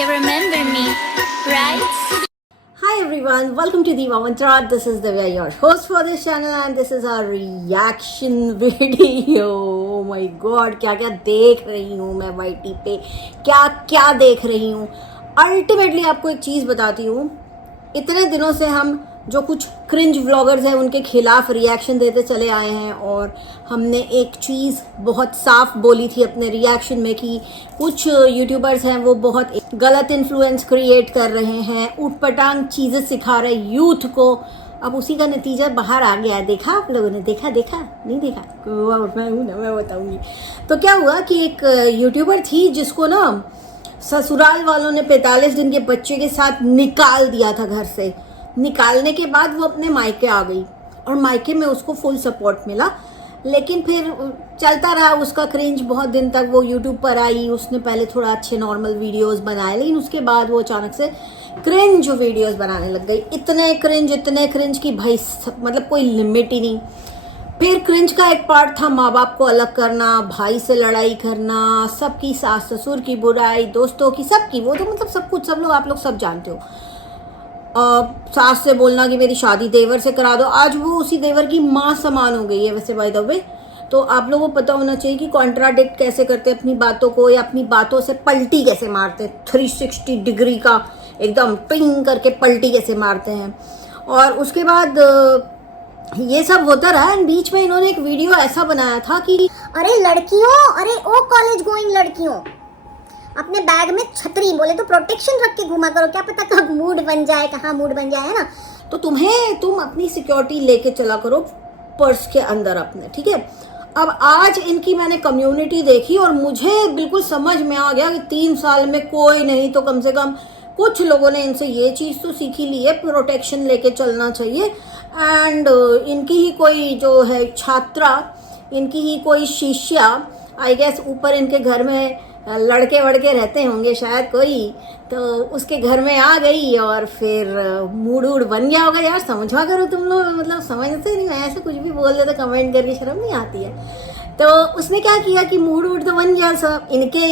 You remember me, right? Hi everyone, welcome to Diva Mantra. This is Divya, your host for this channel, and this is our reaction video. Oh my god, क्या क्या देख रही हूँ मैं YT पे, क्या क्या देख रही हूँ. अल्टीमेटली आपको एक चीज़ बताती हूँ, इतने दिनों से हम जो कुछ क्रिंज व्लॉगर्स हैं उनके खिलाफ रिएक्शन देते चले आए हैं, और हमने एक चीज़ बहुत साफ बोली थी अपने रिएक्शन में कि कुछ यूट्यूबर्स हैं वो बहुत गलत इन्फ्लुएंस क्रिएट कर रहे हैं, ऊटपटांग चीज़ें सिखा रहे यूथ को. अब उसी का नतीजा बाहर आ गया है. देखा आप लोगों ने? देखा नहीं देखा? मैं हूँ ना, मैं बताऊँगी. तो क्या हुआ कि एक यूट्यूबर थी जिसको ना ससुराल वालों ने 45 दिन के बच्चे के साथ निकाल दिया था घर से. निकालने के बाद वो अपने मायके आ गई, और मायके में उसको फुल सपोर्ट मिला. लेकिन फिर चलता रहा उसका क्रिंज बहुत दिन तक. वो यूट्यूब पर आई, उसने पहले थोड़ा अच्छे नॉर्मल वीडियोस बनाए, लेकिन उसके बाद वो अचानक से क्रिंज वीडियोस बनाने लग गई. इतने क्रिंज कि भाई मतलब कोई लिमिट ही नहीं. फिर क्रिंज का एक पार्ट था माँ बाप को अलग करना, भाई से लड़ाई करना, सबकी सास ससुर की बुराई, दोस्तों की, सबकी. वो तो मतलब सब कुछ, सब लोग, आप लोग सब जानते हो. सास से बोलना कि मेरी शादी देवर से करा दो. आज वो उसी देवर की माँ समान हो गई है वैसे बाय द वे. तो आप लोगों को पता होना चाहिए कि कॉन्ट्राडिक्ट कैसे करते अपनी बातों को, या अपनी बातों से पलटी कैसे मारते. 360 डिग्री का एकदम टिंग करके पलटी कैसे मारते हैं. और उसके बाद ये सब होता रहा, एंड बीच में इन्होंने एक वीडियो ऐसा बनाया था कि अरे लड़कियों, अरे ओ कॉलेज गोइंग लड़कियों, अपने बैग में छतरी, बोले तो प्रोटेक्शन रख के घुमा करो, क्या पता कब मूड बन जाए, कहाँ मूड बन जाए, है ना. तो तुम अपनी सिक्योरिटी लेके चला करो पर्स के अंदर अपने, ठीक है. अब आज इनकी मैंने कम्युनिटी देखी और मुझे बिल्कुल समझ में आ गया कि 3 साल में कोई नहीं तो कम से कम कुछ लोगों ने इनसे ये चीज़ तो सीखी ली है, प्रोटेक्शन लेके चलना चाहिए. एंड इनकी ही कोई जो है छात्रा, इनकी ही कोई शिष्या, आई गेस ऊपर इनके घर में लड़के वड़के रहते होंगे शायद कोई, तो उसके घर में आ गई और फिर मूड वूड बन गया होगा. यार समझा करो तुम लोग, मतलब समझते नहीं. ऐसे कुछ भी बोल देते कमेंट करके, शर्म नहीं आती है. तो उसने क्या किया कि मूड वूड तो बन गया सब. इनके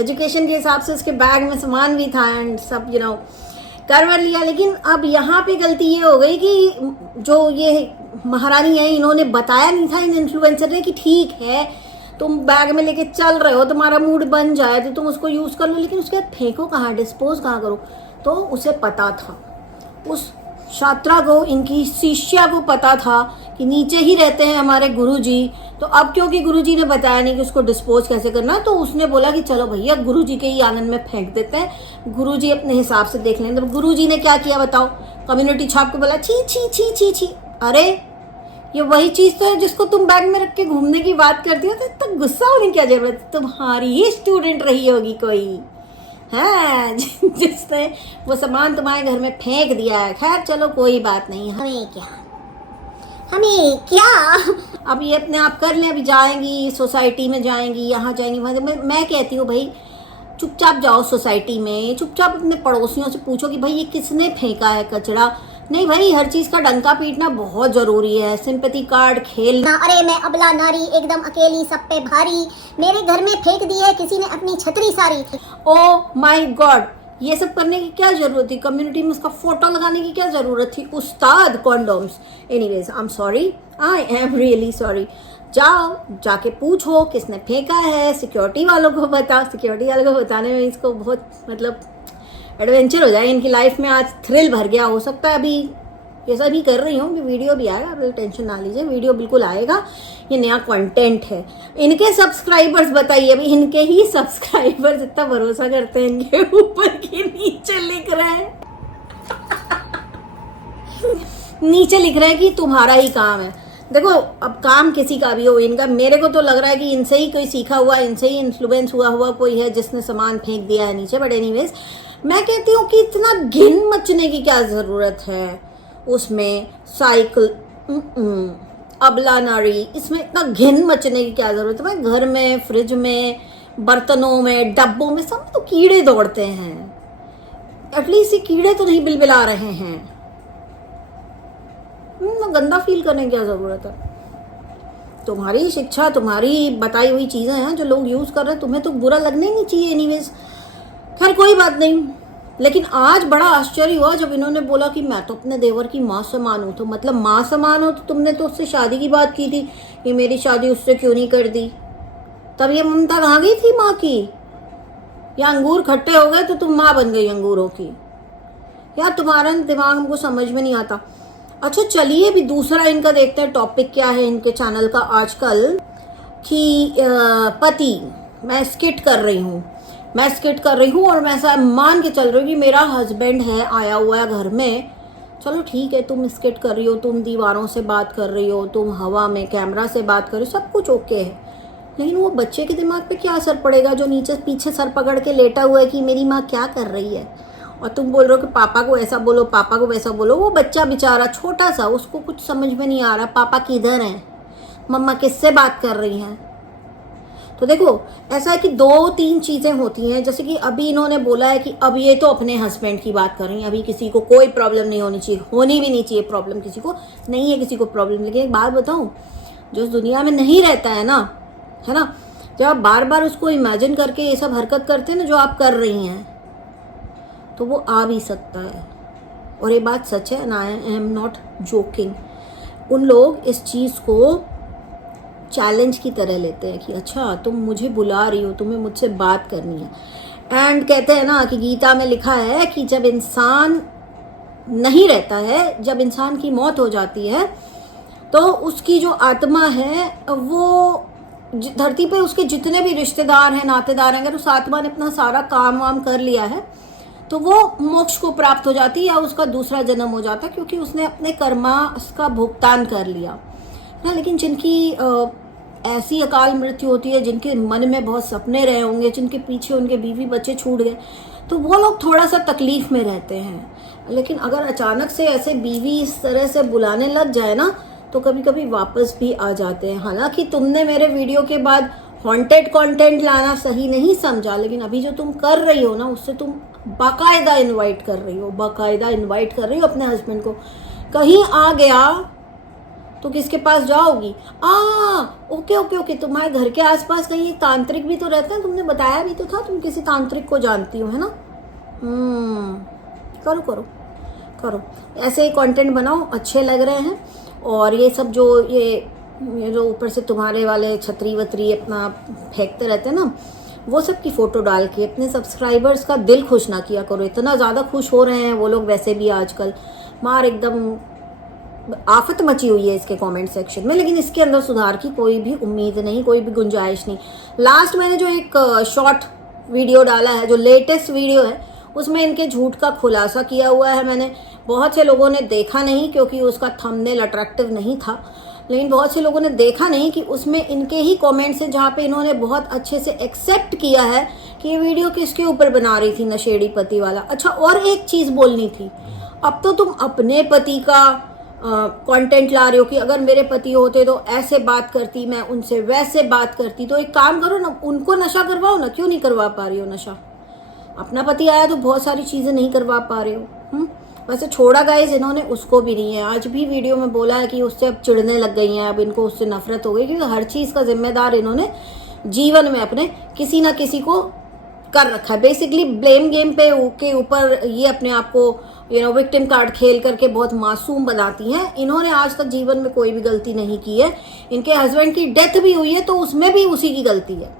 एजुकेशन के हिसाब से उसके बैग में सामान भी था एंड सब कर लिया. लेकिन अब यहाँ पे गलती ये हो गई कि जो ये महारानी है, इन्होंने बताया नहीं था इन इन्फ्लुएंसर ने कि ठीक है तुम बैग में लेके चल रहे हो, तुम्हारा मूड बन जाए तो तुम उसको यूज़ कर लो, लेकिन उसके बाद फेंको कहाँ, डिस्पोज कहाँ करो. तो उसे पता था, उस छात्रा को, इनकी शिष्या को पता था कि नीचे ही रहते हैं हमारे गुरुजी. तो अब क्योंकि गुरुजी ने बताया नहीं कि उसको डिस्पोज कैसे करना, तो उसने बोला कि चलो भैया गुरुजी के ही आंगन में फेंक देते हैं, गुरुजी अपने हिसाब से देख लेंगे. तो गुरुजी ने क्या किया बताओ, कम्युनिटी छाप के बोला छी छी छी छी छी. अरे ये वही चीज तो है जिसको तुम बैग में रख के घूमने की बात करती हो, तो गुस्सा होने की क्या जरूरत है. तुम्हारी ही स्टूडेंट रही होगी कोई, है जिसने वो सामान तुम्हारे घर में फेंक दिया है. खैर चलो कोई बात नहीं, हमें क्या अब ये अपने आप कर लें. अभी जाएंगी सोसाइटी में, जाएंगी यहाँ जाएंगी वहाँ. मैं कहती हूँ भाई चुपचाप जाओ सोसाइटी में, चुपचाप अपने पड़ोसियों से पूछो कि भाई ये किसने फेंका है कचरा. नहीं भाई, हर चीज का डंका पीटना बहुत जरूरी है. सिंपैथी कार्ड खेलना, अरे मैं अबला नारी, एकदम अकेली, सब पे भारी, मेरे घर में फेंक दी है किसी ने अपनी छतरी सारी. ओ माय गॉड, ये सब करने की क्या जरूरत थी. कम्युनिटी में उसका फोटो लगाने की क्या जरूरत थी. उस्ताद condoms. Anyways, I am sorry, I am really sorry. जाओ, जाके पूछो किसने फेंका है, सिक्योरिटी वालों को बताओ. सिक्योरिटी वालों को बताने में इसको बहुत मतलब एडवेंचर हो जाए इनकी लाइफ में. आज थ्रिल भर गया. हो सकता है अभी ये सब ही कर रही हूँ कि वीडियो भी आएगा, आप टेंशन ना लीजिए, वीडियो बिल्कुल आएगा. ये नया कंटेंट है. इनके सब्सक्राइबर्स बताइए, अभी इनके ही सब्सक्राइबर्स इतना भरोसा करते हैं इनके ऊपर कि नीचे लिख रहे हैं नीचे लिख रहे हैं कि तुम्हारा ही काम है. देखो अब काम किसी का भी हो, इनका, मेरे को तो लग रहा है कि इनसे ही कोई सीखा हुआ, इनसे ही इन्फ्लुएंस हुआ कोई है जिसने सामान फेंक दिया है नीचे. बट एनीवेज, मैं कहती हूँ कि इतना घिन मचने की क्या जरूरत है उसमें. साइकिल, अबला नारी, इसमें इतना घिन मचने की क्या जरूरत है. भाई घर में, फ्रिज में, बर्तनों में, डब्बों में, सब तो कीड़े दौड़ते हैं. एटलीस्ट ये कीड़े तो नहीं बिलबिला रहे हैं. गंदा फील करने की क्या जरूरत है. तुम्हारी शिक्षा, तुम्हारी बताई हुई चीजें हैं जो लोग यूज कर रहे हैं, तुम्हें तो बुरा लगने नहीं चाहिए. एनीवेज, खैर कोई बात नहीं, लेकिन आज बड़ा आश्चर्य हुआ जब इन्होंने बोला कि मैं तो अपने देवर की माँ समान हूँ। तो मतलब माँ समान हो तो तुमने तो उससे शादी की बात की थी कि मेरी शादी उससे क्यों नहीं कर दी? तब ये ममता कहाँ गई थी माँ की? या अंगूर खट्टे हो गए तो तुम माँ बन गई अंगूरों की? यार तुम्हारा दिमाग हमको समझ में नहीं आता। अच्छा चलिए अभी दूसरा इनका देखते हैं टॉपिक क्या है इनके चैनल का आजकल, कि पति, मैं स्किट कर रही हूँ और मैं ऐसा मान के चल रही हूँ कि मेरा हस्बैंड है, आया हुआ है घर में। चलो ठीक है, तुम स्किट कर रही हो, तुम दीवारों से बात कर रही हो, तुम हवा में कैमरा से बात कर रही हो, सब कुछ ओके है, लेकिन वो बच्चे के दिमाग पे क्या असर पड़ेगा जो नीचे पीछे सर पकड़ के लेटा हुआ है कि मेरी माँ क्या कर रही है, और तुम बोल रहे हो कि पापा को ऐसा बोलो, पापा को वैसा बोलो। वो बच्चा बेचारा छोटा सा, उसको कुछ समझ में नहीं आ रहा पापा किधर हैं, मम्मा किससे बात कर रही हैं। तो देखो ऐसा है कि 2-3 चीज़ें होती हैं, जैसे कि अभी इन्होंने बोला है कि अब ये तो अपने हस्बैंड की बात कर रही हैं, अभी किसी को कोई प्रॉब्लम नहीं होनी चाहिए, होनी भी नहीं चाहिए प्रॉब्लम, किसी को नहीं है किसी को प्रॉब्लम। लेकिन एक बात बताऊं, जो इस दुनिया में नहीं रहता है ना, जब आप बार बार उसको इमेजिन करके ये सब हरकत करते हैं ना जो आप कर रही हैं, तो वो आ भी सकता है। और ये बात सच है, and I am not joking. उन लोग इस चीज़ को चैलेंज की तरह लेते हैं कि अच्छा तुम मुझे बुला रही हो, तुम्हें मुझसे बात करनी है। एंड कहते हैं ना कि गीता में लिखा है कि जब इंसान नहीं रहता है, जब इंसान की मौत हो जाती है, तो उसकी जो आत्मा है वो धरती पे उसके जितने भी रिश्तेदार हैं, नातेदार हैं, अगर उस आत्मा ने अपना सारा काम वाम कर लिया है तो वो मोक्ष को प्राप्त हो जाती है या उसका दूसरा जन्म हो जाता है, क्योंकि उसने अपने कर्मा का भुगतान कर लिया ना। लेकिन जिनकी ऐसी अकाल मृत्यु होती है, जिनके मन में बहुत सपने रहे होंगे, जिनके पीछे उनके बीवी बच्चे छूट गए, तो वो लोग थोड़ा सा तकलीफ में रहते हैं। लेकिन अगर अचानक से ऐसे बीवी इस तरह से बुलाने लग जाए ना, तो कभी कभी वापस भी आ जाते हैं। हालांकि तुमने मेरे वीडियो के बाद हॉन्टेड कंटेंट लाना सही नहीं समझा, लेकिन अभी जो तुम कर रही हो ना, उससे तुम बाकायदा इनवाइट कर रही हो अपने हस्बैंड को। कहीं आ गया तो किसके पास जाओगी? ओके, तुम्हारे घर के आसपास कहीं एक तांत्रिक भी तो रहते हैं, तुमने बताया भी तो था, तुम किसी तांत्रिक को जानती हो, है ना। करो ऐसे ही कंटेंट बनाओ, अच्छे लग रहे हैं। और ये सब जो ये जो ऊपर से तुम्हारे वाले छतरी वतरी अपना फेंकते रहते हैं ना, वो सब की फोटो डाल के अपने सब्सक्राइबर्स का दिल खुश ना किया करो। इतना ज़्यादा खुश हो रहे हैं वो लोग वैसे भी आजकल, मार एकदम आफत मची हुई है इसके कमेंट सेक्शन में। लेकिन इसके अंदर सुधार की कोई भी उम्मीद नहीं, कोई भी गुंजाइश नहीं। लास्ट मैंने जो एक शॉर्ट वीडियो डाला है, जो लेटेस्ट वीडियो है, उसमें इनके झूठ का खुलासा किया हुआ है मैंने। बहुत से लोगों ने देखा नहीं क्योंकि उसका थंबनेल अट्रैक्टिव नहीं था, लेकिन बहुत से लोगों ने देखा नहीं कि उसमें इनके ही कमेंट्स हैं जहाँ पे इन्होंने बहुत अच्छे से एक्सेप्ट किया है कि ये वीडियो किसके ऊपर बना रही थी, नशेड़ी पति वाला। अच्छा और एक चीज़ बोलनी थी, अब तो तुम अपने पति का कंटेंट ला रहे हो कि अगर मेरे पति होते तो ऐसे बात करती, मैं उनसे वैसे बात करती। तो एक काम करो ना, उनको नशा करवाओ ना, क्यों नहीं करवा पा रही हो नशा? अपना पति आया तो बहुत सारी चीज़ें नहीं करवा पा रहे हो। वैसे छोड़ा गाइस इन्होंने उसको भी नहीं है। आज भी वीडियो में बोला है कि उससे अब चिढ़ने लग गई हैं, अब इनको उससे नफरत हो गई, क्योंकि हर चीज़ का जिम्मेदार इन्होंने जीवन में अपने किसी ना किसी को कर रखा है। बेसिकली ब्लेम गेम पे के ऊपर ये अपने आप को विक्टिम कार्ड खेल करके बहुत मासूम बनाती हैं। इन्होंने आज तक जीवन में कोई भी गलती नहीं की है। इनके हस्बैंड की डेथ भी हुई है तो उसमें भी उसी की गलती है।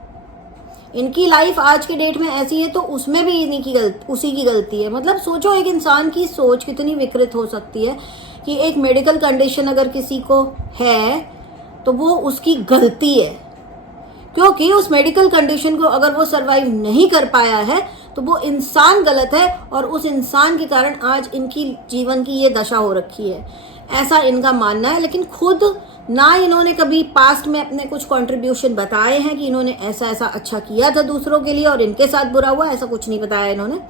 इनकी लाइफ आज के डेट में ऐसी है तो उसमें भी इन्हीं की उसी की गलती है। मतलब सोचो एक इंसान की सोच कितनी विकृत हो सकती है कि एक मेडिकल कंडीशन अगर किसी को है तो वो उसकी गलती है, क्योंकि उस मेडिकल कंडीशन को अगर वो सरवाइव नहीं कर पाया है तो वो इंसान गलत है और उस इंसान के कारण आज इनकी जीवन की ये दशा हो रखी है, ऐसा इनका मानना है। लेकिन खुद ना इन्होंने कभी पास्ट में अपने कुछ कंट्रीब्यूशन बताए हैं कि इन्होंने ऐसा ऐसा अच्छा किया था दूसरों के लिए और इनके साथ बुरा हुआ, ऐसा कुछ नहीं बताया इन्होंने।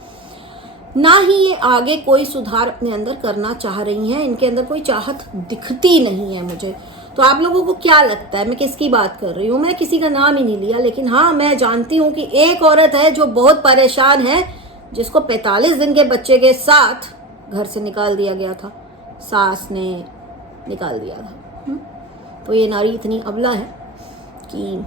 ना ही ये आगे कोई सुधार अपने अंदर करना चाह रही हैं, इनके अंदर कोई चाहत दिखती नहीं है मुझे। तो आप लोगों को क्या लगता है मैं किसकी बात कर रही हूँ? मैं किसी का नाम ही नहीं लिया, लेकिन हाँ मैं जानती हूँ कि एक औरत है जो बहुत परेशान है, जिसको 45 दिन के बच्चे के साथ घर से निकाल दिया गया था, सास ने निकाल दिया था। तो ये नारी इतनी अबला है कि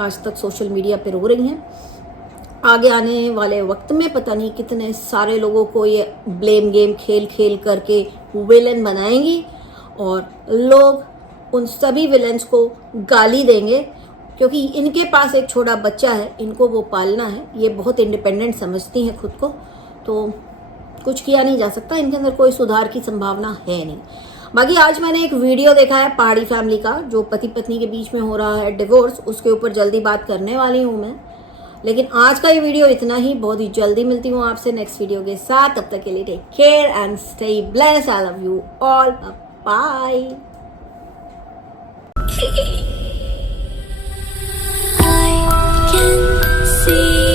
आज तक सोशल मीडिया पे रो रही हैं। आगे आने वाले वक्त में पता नहीं कितने सारे लोगों को ये ब्लेम गेम खेल खेल करके विलन बनाएंगी और लोग उन सभी विलन्स को गाली देंगे, क्योंकि इनके पास एक छोटा बच्चा है, इनको वो पालना है। ये बहुत इंडिपेंडेंट समझती हैं खुद को, तो कुछ किया नहीं जा सकता, इनके अंदर कोई सुधार की संभावना है नहीं। बाकी आज मैंने एक वीडियो देखा है पहाड़ी फैमिली का, जो पति पत्नी के बीच में हो रहा है डिवोर्स, उसके ऊपर जल्दी बात करने वाली हूँ मैं। लेकिन आज का ये वीडियो इतना ही, बहुत ही जल्दी मिलती हूँ आपसे नेक्स्ट वीडियो के साथ। तब तक के लिए take care and stay blessed. I love you all, bye. I can see